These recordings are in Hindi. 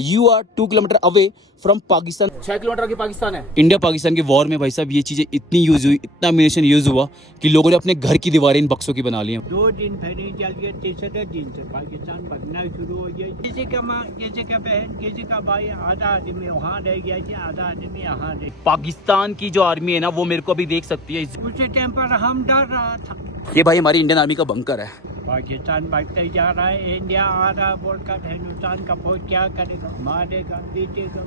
You are 2 kilometre away from Pakistan. 6 kilometre आगे पाकिस्तान है। इंडिया पाकिस्तान के वॉर में भाई साहब ये चीजें इतनी यूज हुई, इतना एम्यूनेशन यूज हुआ कि लोगों ने अपने घर की दीवारें इन बक्सों की बना ली हैं। 2 दिन फायरिंग चल गया, तीसरे दिन से पाकिस्तान बनना शुरू हो गया। किसी का माँ, किसी का बहन, किसी का भाई, आधा आदमी वहाँ रह गया, आधा आदमी यहाँ रह। पाकिस्तान की जो आर्मी है ना वो मेरे को अभी देख सकती है। उसी टाइम पर हम डर रहा था। ये भाई हमारी इंडियन आर्मी का बंकर है। पाकिस्तान भागते जा रहा है, इंडिया आ रहा है, बोलकर हिंदुस्तान का फौज क्या करेगा, मारेगा, पीटेगा।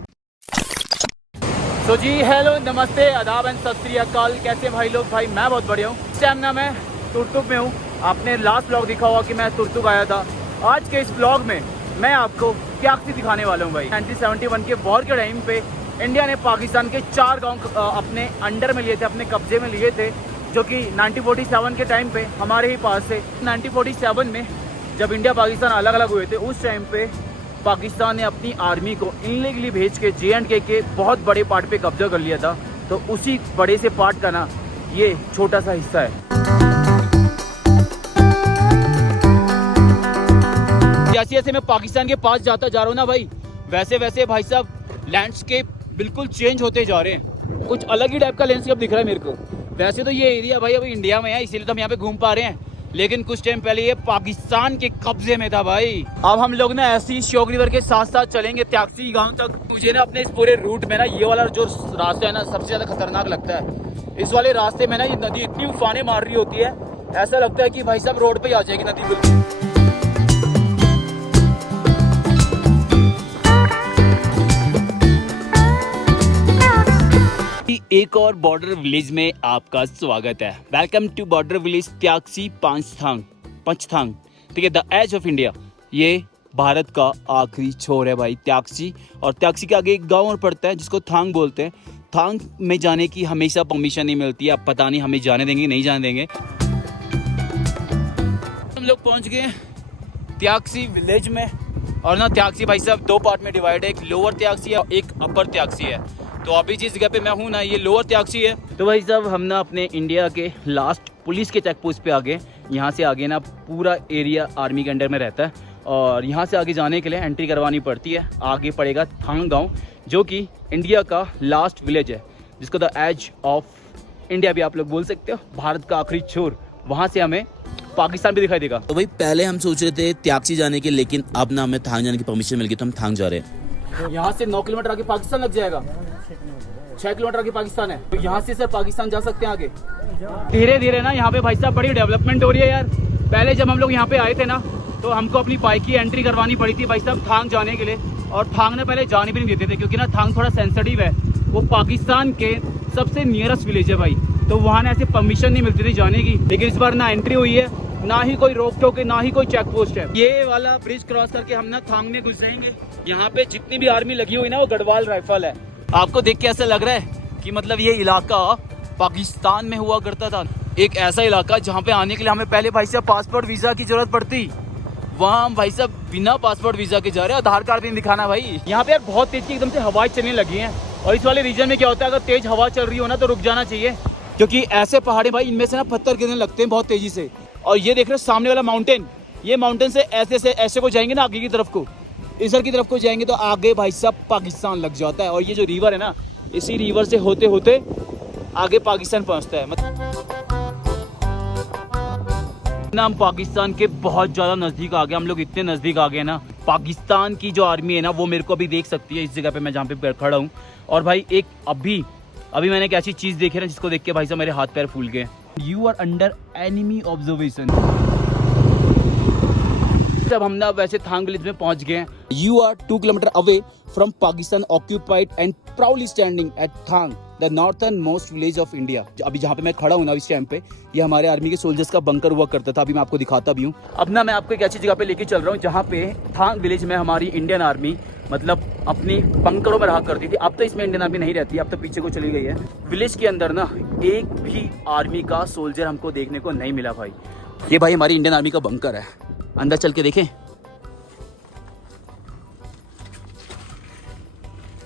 तो जी हेलो नमस्ते आदाब एंड सत श्री अकाल। कैसे भाई लोग? भाई मैं बहुत बढ़िया हूँ। इस टाइम ना मैं तुर्तुक में हूँ। आपने लास्ट व्लॉग देखा होगा कि मैं तुर्तुक आया था। आज के इस व्लॉग में मैं आपको त्याक्सी दिखाने वाला हूँ भाई। 1971 के वॉर के टाइम पे इंडिया ने पाकिस्तान के 4 गाँव अपने अंडर में लिए थे, अपने कब्जे में लिए थे, जो कि 1947 के टाइम पे हमारे ही पास से। 1947 में जब इंडिया पाकिस्तान अलग अलग हुए थे उस टाइम पे पाकिस्तान ने अपनी आर्मी को इनलीगली भेज के J&K के बहुत बड़े पार्ट पे कब्जा कर लिया था। तो उसी बड़े से पार्ट का ना ये छोटा सा हिस्सा है। जैसे जैसे मैं पाकिस्तान के पास जाता जा रहा हूँ ना भाई, वैसे वैसे भाई साहब लैंडस्केप बिल्कुल चेंज होते जा रहे हैं। कुछ अलग ही टाइप का लैंडस्केप दिख रहा है मेरे को। वैसे तो ये एरिया भाई अभी इंडिया में है, इसीलिए तो हम यहाँ पे घूम पा रहे हैं, लेकिन कुछ टाइम पहले ये पाकिस्तान के कब्जे में था भाई। अब हम लोग ना ऐसी श्योक रिवर के साथ साथ चलेंगे त्याक्सी गांव तक। मुझे ना अपने इस पूरे रूट में ना ये वाला जो रास्ता है ना सबसे ज्यादा खतरनाक लगता है। इस वाले रास्ते में ना ये नदी इतनी उफाने मार रही होती है, ऐसा लगता है कि भाई साहब रोड पे ही आ जाएगी नदी बिल्कुल। एक और बॉर्डर विलेज में आपका स्वागत है। Welcome to border village Tyakshi Panchathang. ठीक है, द एज ऑफ इंडिया। ये भारत का आखिरी छोर है भाई त्याक्सी। और त्याक्सी के आगे एक गांव और पड़ता है जिसको थांग बोलते हैं। थांग में जाने की हमेशा परमिशन नहीं मिलती है। अब पता नहीं हमें जाने देंगे नहीं जाने देंगे। हम लोग पहुंच गए त्याक्सी विलेज में। और ना त्याक्सी भाई साहब 2 पार्ट में डिवाइड है, एक लोअर त्याक्सी है और एक अपर त्याक्सी है। तो अभी जिस जगह पे मैं हूँ ना ये लोअर त्याक्सी है। तो भाई साहब हम ना अपने इंडिया के लास्ट पुलिस के चेक पोस्ट पे आ गए। यहाँ से आगे ना पूरा एरिया आर्मी के अंडर में रहता है और यहाँ से आगे जाने के लिए एंट्री करवानी पड़ती है। आगे पड़ेगा थांग गांव, जो कि इंडिया का लास्ट विलेज है, जिसको द एज ऑफ इंडिया भी आप लोग बोल सकते हो, भारत का आखिरी छोर। वहाँ से हमें पाकिस्तान भी दिखाई देगा। तो भाई पहले हम सोच रहे थे त्याक्सी जाने के, लेकिन अब ना हमें थांग जाने की परमिशन मिल गई तो हम थांग जा रहे हैं। यहाँ से 9 किलोमीटर आगे पाकिस्तान लग जाएगा। 6 किलोमीटर आगे पाकिस्तान है, तो यहाँ से सर पाकिस्तान जा सकते हैं आगे। धीरे धीरे ना यहाँ पे भाई साहब बड़ी डेवलपमेंट हो रही है यार। पहले जब हम लोग यहाँ पे आए थे ना तो हमको अपनी बाइक की एंट्री करवानी पड़ी थी भाई साहब थांग जाने के लिए। और थांग ने पहले जाने भी नहीं देते थे, क्योंकि ना थांग थोड़ा सेंसिटिव है। वो पाकिस्तान के सबसे नियरेस्ट विलेज है भाई, तो वहाँ ना ऐसे परमिशन नहीं मिलती थी जाने की। लेकिन इस बार ना एंट्री हुई है, ना ही कोई रोक टोक है, ना ही कोई चेक पोस्ट है। ये वाला ब्रिज क्रॉस करके हम ना थांग में घुस जाएंगे। यहाँ पे जितनी भी आर्मी लगी हुई ना वो गढ़वाल राइफल है। आपको देख के ऐसा लग रहा है कि मतलब ये इलाका पाकिस्तान में हुआ करता था। एक ऐसा इलाका जहाँ पे आने के लिए हमें पहले भाई साहब पासपोर्ट वीजा की जरूरत पड़ती, वहाँ हम भाई साहब बिना पासपोर्ट वीजा के जा रहे हैं। आधार कार्ड भी नहीं दिखाना भाई। यहाँ पे यार बहुत तेज की एकदम से हवाएं चलने लगी हैं। और इस वाले रीजन में क्या होता है, अगर तेज हवा चल रही हो ना तो रुक जाना चाहिए, क्योंकि ऐसे पहाड़े भाई इनमें से ना पत्थर गिरने लगते हैं बहुत तेजी से। और ये देख रहे हो सामने वाला माउंटेन, ये माउंटेन से ऐसे को जाएंगे ना आगे की तरफ को, इधर की तरफ को जाएंगे तो आगे भाई साहब पाकिस्तान लग जाता है। और ये जो रिवर है ना, इसी रिवर से होते होते आगे पाकिस्तान पहुंचता है। हम पाकिस्तान के बहुत ज्यादा नजदीक आ गए। हम लोग इतने नजदीक आ गए ना, पाकिस्तान की जो आर्मी है ना वो मेरे को अभी देख सकती है इस जगह पे मैं जहाँ पे खड़ा हूँ। और भाई एक अभी मैंने एक ऐसी चीज देखी ना जिसको देख के भाई साहब मेरे हाथ पैर फूल गए। You are under enemy observation. जब हम ना वैसे थांग विलेज में पहुंच गए। You are 2 kilometre away from Pakistan occupied and proudly standing at Thang, the northern most village of India. अभी जहाँ पे मैं खड़ा हूँ ना इस टाइम पे, ये हमारे आर्मी के सोल्जर्स का बंकर हुआ करता था। अभी मैं आपको दिखाता भी हूँ। अब ना मैं आपको एक ऐसी जगह पे लेके चल रहा हूँ जहाँ पे थांग विलेज में हमारी इंडियन आर्मी मतलब अपनी बंकरों में रहा करती थी। अब तो इसमें इंडियन आर्मी नहीं रहती, अब तो पीछे को चली गई है। विलेज के अंदर ना एक भी आर्मी का सोल्जर हमको देखने को नहीं मिला भाई। ये भाई हमारी इंडियन आर्मी का बंकर है, अंदर चल के देखें।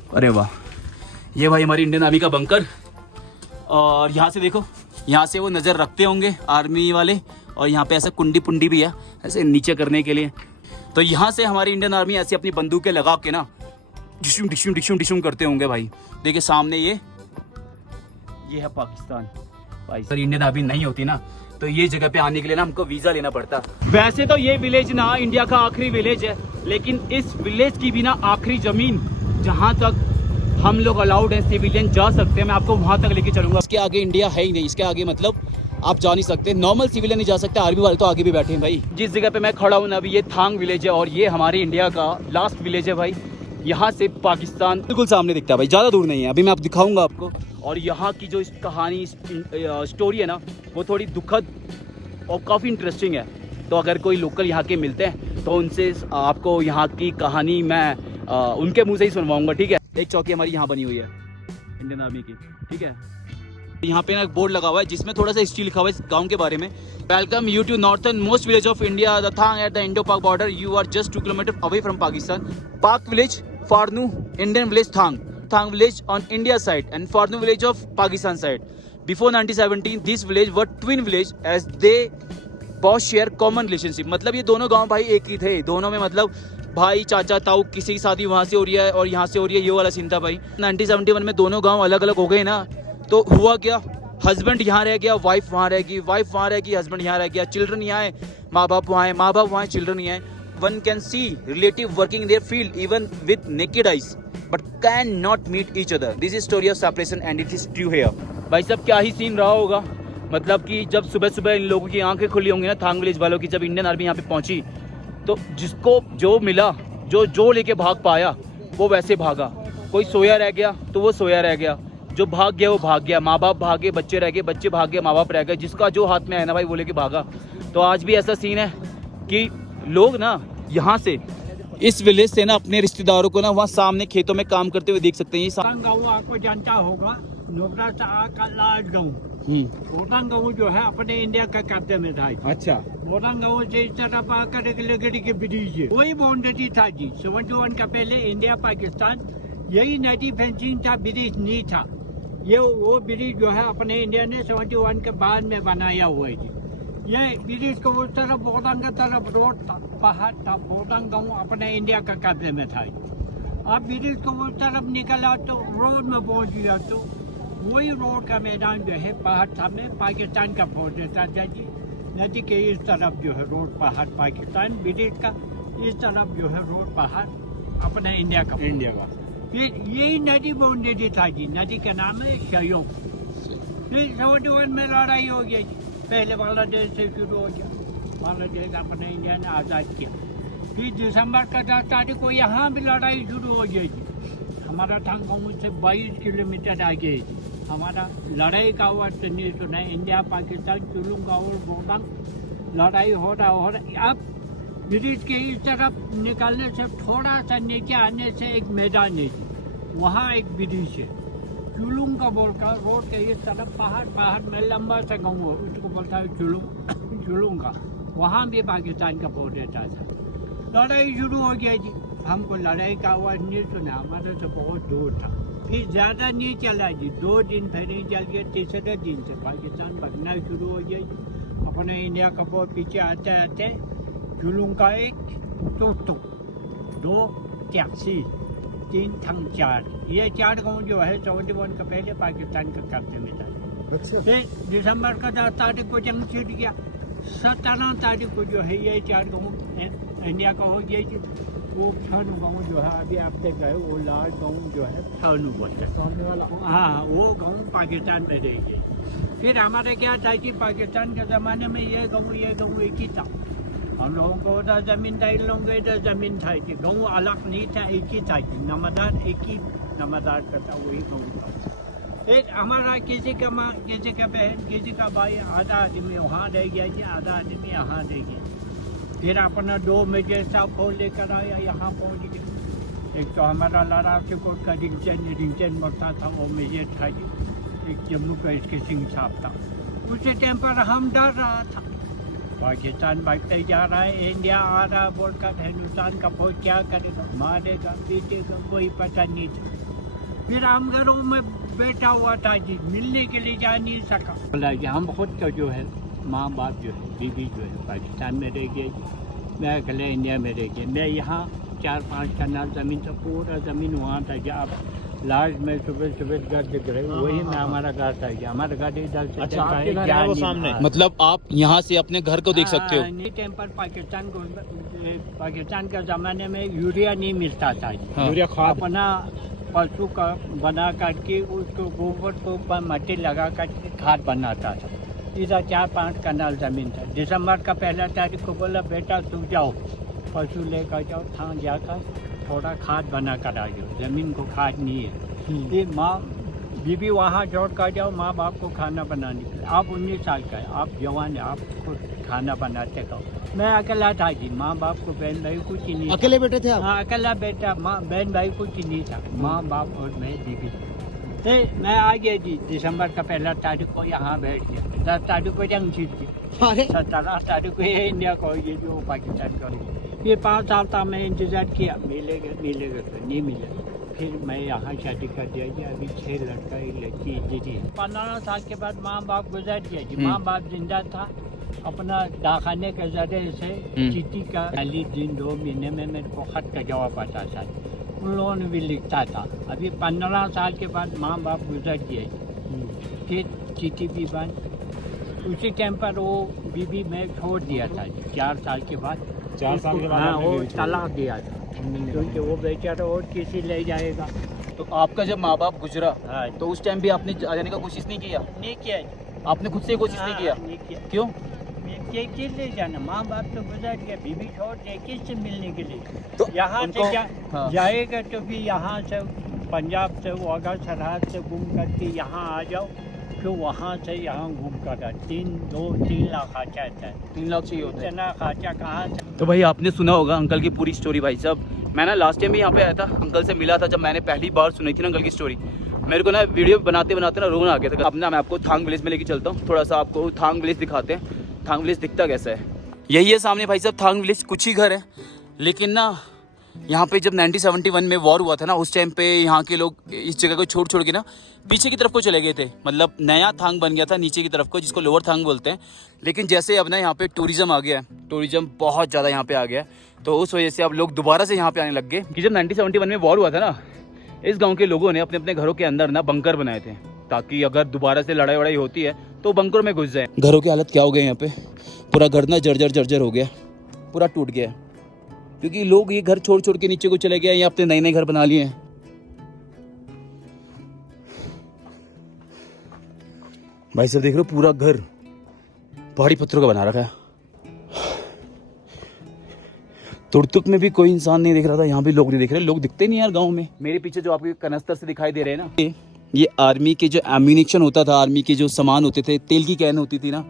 अरे वाह, ये भाई हमारी इंडियन आर्मी का बंकर। और यहाँ से देखो, यहाँ से वो नज़र रखते होंगे आर्मी वाले। और यहाँ पे ऐसा कुंडी पुंडी भी है ऐसे नीचे करने के लिए। तो यहाँ से हमारी इंडियन आर्मी ऐसे अपनी बंदूकें लगा के ना डिशुम डिशुम डिशुम डिशुम करते होंगे भाई। देखिए सामने ये है पाकिस्तान भाई। सर इंडियन आर्मी नहीं होती ना तो ये जगह पे आने के लिए ना हमको वीजा लेना पड़ता। वैसे तो ये विलेज ना इंडिया का आखिरी विलेज है, लेकिन इस विलेज की भी ना आखिरी जमीन जहाँ तक हम लोग अलाउड है सिविलियन जा सकते हैं, मैं आपको वहाँ तक लेके चलूंगा। इसके आगे इंडिया है ही नहीं, इसके आगे मतलब आप जा नहीं सकते, नॉर्मल सिविलियन नहीं जा सकते, आर्मी वाले तो आगे भी बैठे हैं भाई। जिस जगह पे मैं खड़ा हूँ ना अभी ये थांग विलेज है और ये हमारे इंडिया का लास्ट विलेज है भाई। यहाँ से पाकिस्तान बिल्कुल सामने दिखता है भाई, ज़्यादा दूर नहीं है, अभी मैं आप दिखाऊंगा आपको। और यहाँ की जो कहानी स्टोरी है ना वो थोड़ी दुखद और काफ़ी इंटरेस्टिंग है। तो अगर कोई लोकल यहाँ के मिलते हैं तो उनसे आपको यहाँ की कहानी मैं उनके मुँह से ही सुनवाऊँगा, ठीक है। एक चौकी हमारी यहाँ बनी हुई है इंडियन आर्मी की, ठीक है। यहाँ पे ना एक बोर्ड लगा हुआ है जिसमें थोड़ा सा हिस्ट्री लिखा हुआ है इस गांव के बारे में। Welcome you to northernmost village of India the Thang at the Indo Pak border, you are just 2 kilometre away from Pakistan. Pak village Farnu Indian village Thang, Thang village on India side and Farnu village of Pakistan side. Before 1917 this village were twin village as they both share common relationship. मतलब ये दोनों गाँव भाई एक ही थे, दोनों में मतलब भाई चाचा ताऊ, किसी की शादी वहाँ से हो रही है और यहाँ से हो रही है, ये वाला सीन था भाई। 1971 में दोनों गांव अलग अलग हो गए ना, तो हुआ क्या, हस्बैंड यहाँ रह गया, वाइफ वहाँ रह गई, वाइफ वहाँ रह गई, हस्बैंड यहाँ रह गया, चिल्ड्रन यहाँ है, माँ बाप वहाँ है, माँ बाप वहाँ है, चिल्ड्रन यहाँ है। One can see relative working in their field even with naked eyes but can not meet each other. This is story of separation and it is true here. भाई साहब क्या ही सीन रहा होगा, मतलब कि जब सुबह सुबह इन लोगों की आंखें खुली होंगी ना थांग विलेज वालों की, जब इंडियन आर्मी यहाँ पे पहुंची तो जिसको जो मिला, जो लेके भाग पाया वो वैसे भागा, कोई सोया रह गया तो वो सोया रह गया, जो भाग गया वो भाग गया, माँ बाप भागे, बच्चे रह गए, बच्चे भाग गए, माँ बाप रह गए, जिसका जो हाथ में आया ना भाई वो लेके भागा। तो आज भी ऐसा सीन है कि लोग ना यहाँ से इस विलेज से ना अपने रिश्तेदारों को ना वहाँ सामने खेतों में काम करते हुए देख सकते हैं। ये गाँव आपको जानता होगा, नोबरा का लाज गाँव, बोटांग गाँव जो है अपने इंडिया का कब्जे में था। अच्छा, बोटांग गाँव से इस तरफ आकर एक लकड़ी के ब्रिज है, वही बाउंड्री था जी। 71 का पहले इंडिया पाकिस्तान यही नदी फेंसिंग था, ब्रिज नहीं था। ये वो ब्रिज जो है अपने इंडिया ने 71 के बाद में बनाया हुआ है जी। ये ब्रिज को उस तरफ बोटांग की तरफ रोड था, पहाड़ था, बोटांग गाँव अपने इंडिया का कब्जे में था। अब ब्रिज को उस तरफ निकला तो रोड में पहुँच गया, तो वही रोड का मैदान जो है पहाड़ सामने पाकिस्तान का फौज देता था जी। नदी के इस तरफ जो है रोड पहाड़ पाकिस्तान, ब्रिटिश का इस तरफ जो है रोड पहाड़ अपना इंडिया का। फिर यही नदी बाउंड्री था जी, नदी का नाम है शयोम। फिर 71 में लड़ाई हो गई जी, पहले बांग्लादेश से शुरू हो गया, बांग्लादेश अपने इंडिया ने आज़ाद किया। फिर दिसंबर का 10 तारीख को यहाँ भी लड़ाई शुरू हो गई जी। हमारा थांग गाँव से 22 किलोमीटर आगे है जी। हमारा लड़ाई का हुआ तो नहीं सुना, इंडिया पाकिस्तान चुलूंगा और बोटांग लड़ाई हो रहा। अब ब्रिज के इस तरफ निकलने से थोड़ा सा नीचे आने से एक मैदान है, वहाँ एक ब्रिज है चुलूंगा बोलकर, रोड के इस तरफ पहाड़ में लंबा सा गाँव है, उसको बोलता है चुलूंगा। वहाँ भी पाकिस्तान का फौज रहता था। लड़ाई शुरू हो गया जी, हमको लड़ाई का आवाज़ नहीं सुना, हमारे से बहुत दूर था। फिर ज़्यादा नहीं चला जी, 2 दिन फिर नहीं चल गया, तीसरे दिन से पाकिस्तान भगना शुरू हो गया जी। अपने इंडिया का बहुत पीछे आते आते चुलूंग का 1 तो 2 त्याक्सी 3 थंग 4, ये 4 गाँव जो है 71 का पहले पाकिस्तान का कब्जे में था। फिर दिसंबर का 10 तारीख को जंग छिड़ गया, 17 तारीख को जो है ये 4 गाँव इंडिया का हो गया जी। वो थानू गाँव जो है अभी आप देख रहे हो, वो लाल गाँव जो है थानू बोलते हैं सामने वाला, हाँ वो गाँव पाकिस्तान में रह गए। फिर हमारे क्या था कि पाकिस्तान के ज़माने में ये गाँव एक ही था। हम लोगों को उधर ज़मीन था, इन लोगों को इधर ज़मीन था कि गाँव अलग नहीं था, एक ही था कि नमदार एक ही नमदार का था, वही गाँव था। फिर हमारा किसी का माँ, किसी का बहन, किसी का भाई, आधा आदमी वहाँ रह गया जी, आधा आदमी यहाँ रह गया। फिर अपना 2 मेजेसा खोल लेकर आया, यहाँ पहुँच गया। एक तो हमारा लड़ाई कोट का रिंगचन मरता था, वो मेजेट था जी। एक जम्मू का इसके सिंह साहब था। उसी टाइम पर हम डर रहा था, पाकिस्तान भागते जा रहा है, इंडिया आ रहा बोलकर, हिंदुस्तान का फौज क्या करेगा, मारेगा पीटेगा, कोई पता नहीं था। फिर हम घरों में बैठा हुआ था जी, मिलने के लिए जा नहीं सका। बोला कि हम खुद का जो है माँ बाप जो है, बीवी जो है पाकिस्तान में रह गई, मैं अकेले इंडिया में रह गया। मैं यहाँ 4-5 कनाल ज़मीन था, पूरा ज़मीन वहाँ था। जहाँ आप लास्ट में सुबह घर दिख रहे हो, वही में हमारा घर था। हमारा घर इधर से अच्छा, आपके घर है वो सामने? मतलब आप यहाँ से अपने घर को देख सकते हो। नहीं, टाइम पर पाकिस्तान के ज़माने में यूरिया नहीं मिलता था। हाँ। यूरिया खाद अपना पशु का बना करके उसको गोबर को ऊपर मट्टी लगा करके खाद बनाता था। इधर 4-5 कनाल ज़मीन था। दिसंबर का पहला तारीख को बोला बेटा तू जाओ पशु लेकर जाओ, था जाकर थोड़ा खाद बना कर आ जाओ, ज़मीन को खाद नहीं है। ये माँ बीबी वहाँ छोड़ कर जाओ, माँ बाप को खाना बनाने के लिए। आप 19 साल का है, आप जवान है, आप खुद खाना बनाते कहो। मैं अकेला था जी, माँ बाप को बहन भाई कुछ ही नहीं था। अकेले बैठे थे आप? हाँ, अकेला बेटा, माँ बहन भाई कुछ ही नहीं था, माँ बाप और मैं बीबी। मैं आ गया जी, दिसंबर का पहला तारीख को यहाँ बैठ गया। 10 तारीख को जंग जीत गया, 17 तारीख को ये इंडिया को, ये जो पाकिस्तान का। ये 5 साल था मैं इंतज़ार किया, मिलेगा तो नहीं मिला। फिर मैं यहाँ शादी कर दिया जी। अभी 6 लड़का 1 लड़की दीदी है। 15 साल के बाद माँ बाप गुजर गया जी। माँ बाप जिंदा था, अपना दाखाने के जरिए से चिट्ठी का 40 दिन 2 महीने में मेरे को खत का जवाब आता था। उन लोगों ने भी लिखता था। अभी 15 साल के बाद माँ बाप गुजर गए, फिर चिट्ठी भी बंद। उसी टाइम पर वो बीबी में छोड़ दिया था 4 साल के बाद। 4 साल के बाद हाँ, आपने वो बीवी छोड़ दी। तलाक दिया था, क्योंकि वो बेचारा और किसी ले जाएगा। तो आपका जब माँ बाप गुजरा हाँ, तो उस टाइम भी आपने जाने का कोशिश नहीं किया? नहीं किया। आपने खुद से कोशिश नहीं किया? नहीं किया। क्यों? किस ले जाना, माँ बाप तो गुजर गया, बीबी छोड़ दे, किससे मिलने के लिए? तो यहाँ उनको- से हाँ। जाएगा तो भी यहाँ से पंजाब से वाघा सरहद से घूम करके यहाँ आ जाओ, फिर वहाँ से यहाँ घूम कर 2-3 लाख खर्चा आता है। 3 लाख चाहिए होते हैं। इतना खर्चा कहाँ से? तो भाई आपने सुना होगा अंकल की पूरी स्टोरी। भाई साहब, मैं ना लास्ट टाइम भी यहाँ पे आया था, अंकल से मिला था जब मैंने पहली बार सुनी थी ना अंकल की स्टोरी। मेरे को ना वीडियो बनाते बनाते ना रोना आ गया था। अब ना मैं आपको थांग विलेज में लेके चलता हूँ, थोड़ा सा आपको थांग विलेज दिखाते हैं। थांग विलेज दिखता कैसा है, यही है सामने भाई साहब थांग विलेज। कुछ ही घर है, लेकिन ना यहाँ पे जब 1971 में वॉर हुआ था ना, उस टाइम पे यहाँ के लोग इस जगह को छोड़ के ना पीछे की तरफ को चले गए थे। मतलब नया थांग बन गया था नीचे की तरफ को, जिसको लोअर थांग बोलते हैं। लेकिन जैसे अब ना यहाँ पे टूरिज्म आ गया है, टूरिज्म बहुत ज़्यादा यहाँ पे आ गया है, तो उस वजह से अब लोग दोबारा से यहाँ पे आने लग गए। कि जब 1971 में वॉर हुआ था ना, इस गाँव के लोगों ने अपने अपने घरों के अंदर ना बंकर बनाए थे, ताकि अगर दोबारा से लड़ाई वड़ाई होती है तो बंकर में घुस जाए। घरों की हालत क्या हो गई यहाँ पे, पूरा घर ना जर्जर हो गया, पूरा टूट गया, क्योंकि लोग ये घर छोड़ के नीचे को चले गए या अपने नए घर बना लिए हैं। भाई साहब देख रहे हो, पूरा घर पहाड़ी पत्थरों का बना रखा है। तुड़तुक में भी कोई इंसान नहीं दिख रहा था, यहाँ भी लोग नहीं दिख रहे। लोग दिखते नहीं यार गांव में। मेरे पीछे जो आपके कनस्तर से दिखाई दे रहे हैं ना, ये आर्मी के जो एम्यूनिशन होता था, आर्मी के जो सामान होते थे, तेल की कैन होती थी ना,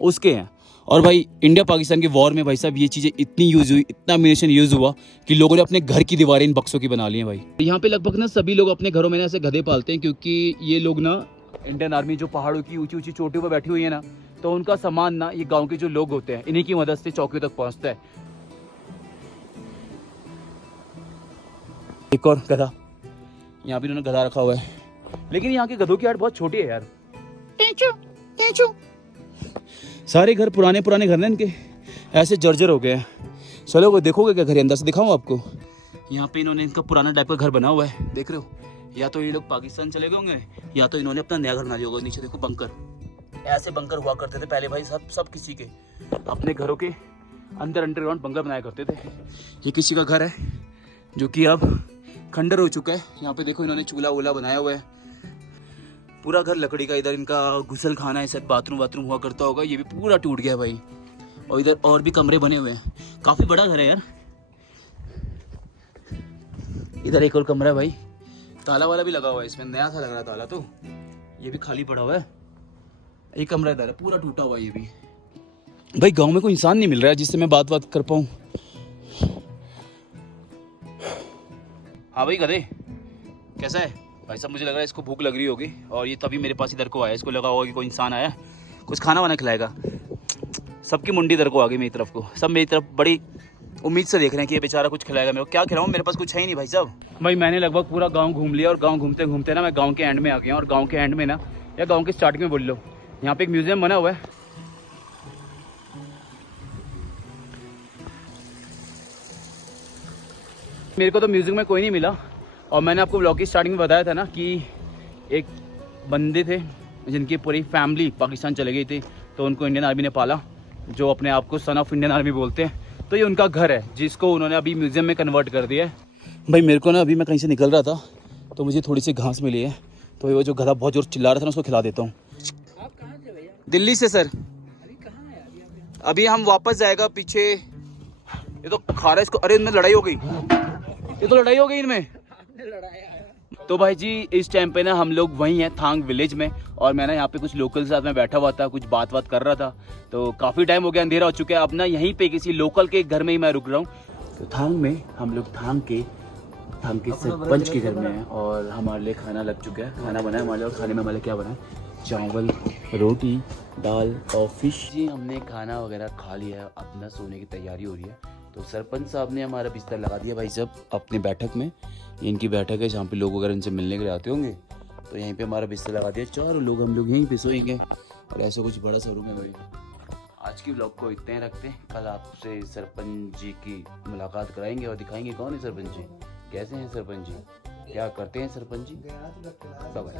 उसके हैं। और भाई इंडिया पाकिस्तान के वॉर में भाई साहब ये चीज़ें इतनी यूज़ हुई, इतना एम्यूनिशन यूज़ हुआ कि लोगों ने अपने घर की दीवारें इन बक्सों की बना ली हैं भाई। यहाँ पे लगभग ना सभी लोग अपने घरों में ना ऐसे गधे पालते हैं, क्योंकि ये लोग ना इंडियन आर्मी जो पहाड़ों की ऊंची ऊंची चोटियों पर बैठी हुई है ना, तो उनका सामान ना ये गाँव के जो लोग होते हैं, इन्हीं की मदद से चौकियों तक पहुँचता है। एक और गधा, यहाँ भी इन्होंने गधा रखा हुआ है, लेकिन यहाँ के गधों की हाइट बहुत छोटी है यार। सारे घर पुराने घर ना इनके ऐसे जर्जर हो गए हैं। चलो वो देखोगे क्या घर अंदर से दिखाऊं आपको। यहाँ पे इन्होंने इनका पुराना टाइप का घर बना हुआ है, देख रहे हो। या तो ये लोग पाकिस्तान चले गए होंगे, या तो इन्होंने अपना नया घर बना लिया होगा। नीचे देखो बंकर, ऐसे बंकर हुआ करते थे पहले भाई। सब किसी के अपने घरों के अंदर अंडरग्राउंड बंकर बनाया करते थे। ये किसी का घर है जो कि अब खंडर हो चुका है। यहाँ पे देखो इन्होंने चूल्हा वूल्हा बनाया हुआ है, पूरा घर लकड़ी का। इधर इनका घुसल खाना है, शायद बाथरूम हुआ करता होगा, ये भी पूरा टूट गया भाई। और इधर और भी कमरे बने हुए हैं, काफ़ी बड़ा घर है यार। इधर एक और कमरा है भाई, ताला वाला भी लगा हुआ है इसमें, नया सा लग रहा है ताला। तो ये भी खाली पड़ा हुआ है। एक कमरा इधर है, पूरा टूटा हुआ है ये भी। भाई गाँव में कोई इंसान नहीं मिल रहा है जिससे मैं बात कर पाऊँ। हाँ भाई गधे कैसा है भाई साहब? मुझे लग रहा है इसको भूख लग रही होगी, और ये तभी मेरे पास इधर को आया। इसको लगा होगा कि कोई इंसान आया, कुछ खाना वाना खिलाएगा। सबकी मुंडी इधर को आ गई मेरी तरफ को, सब मेरी तरफ बड़ी उम्मीद से देख रहे हैं कि ये बेचारा कुछ खिलाएगा मेरे को। क्या खिलाऊं, मेरे पास कुछ है ही नहीं भाई साहब। भाई मैंने लगभग पूरा गाँव घूम लिया, और गाँव घूमते घूमते ना मैं गाँव के एंड में आ गया। और गाँव के एंड में ना, या गाँव के स्टार्टिंग में बोल लो, यहाँ पे एक म्यूजियम बना हुआ है। मेरे को तो म्यूजिक में कोई नहीं मिला, और मैंने आपको ब्लॉग की स्टार्टिंग में बताया था ना कि एक बंदे थे जिनकी पूरी फैमिली पाकिस्तान चले गई थी, तो उनको इंडियन आर्मी ने पाला, जो अपने आप को सन ऑफ इंडियन आर्मी बोलते हैं। तो ये उनका घर है जिसको उन्होंने अभी म्यूजियम में कन्वर्ट कर दिया है। भाई मेरे को ना अभी मैं कहीं से निकल रहा था तो मुझे थोड़ी सी घास मिली है, तो वो जो गधा बहुत जोर चिल्ला रहा था ना उसको खिला देता हूँ। आप कहाँ से भैया? दिल्ली से सर। अभी कहाँ है? अभी हम वापस जाएगा पीछे। ये तो खा रहा है इसको। अरे इनमें लड़ाई हो गई, ये तो लड़ाई हो गई इनमें। आपने लड़ाया है। तो भाई जी इस टाइम पे ना हम लोग वहीं हैं थांग विलेज में, और मैं ना यहाँ पे कुछ लोकल के साथ में बैठा हुआ था, कुछ बात कर रहा था। तो काफ़ी टाइम हो गया, अंधेरा हो चुका है। अब ना यहीं पे किसी लोकल के घर में ही मैं रुक रहा हूँ। तो थांग में हम लोग थांग के सरपंच के घर में हैं, और हमारे लिए खाना लग चुका है। खाना बना है हमारे लिए, और खाने में हमारे लिए क्या बना है? चावल, रोटी, दाल और फिश। जी हमने खाना वगैरह खा लिया है, अपना सोने की तैयारी हो रही है। तो सरपंच साहब ने हमारा बिस्तर लगा दिया भाई साहब अपनी बैठक में। इनकी बैठक है जहाँ पे लोग वगैरह इनसे मिलने के लिए आते होंगे, तो यहीं पे हमारा बिस्तर लगा दिया। 4 लोग हम लोग यहीं पे सोएंगे, और ऐसा कुछ बड़ा सा रूम है भाई। आज की व्लॉग को इतने रखते हैं, कल आपसे सरपंच जी की मुलाकात कराएंगे और दिखाएंगे कौन है सरपंच जी, कैसे हैं सरपंच जी, क्या करते हैं सरपंच जी। Bye bye.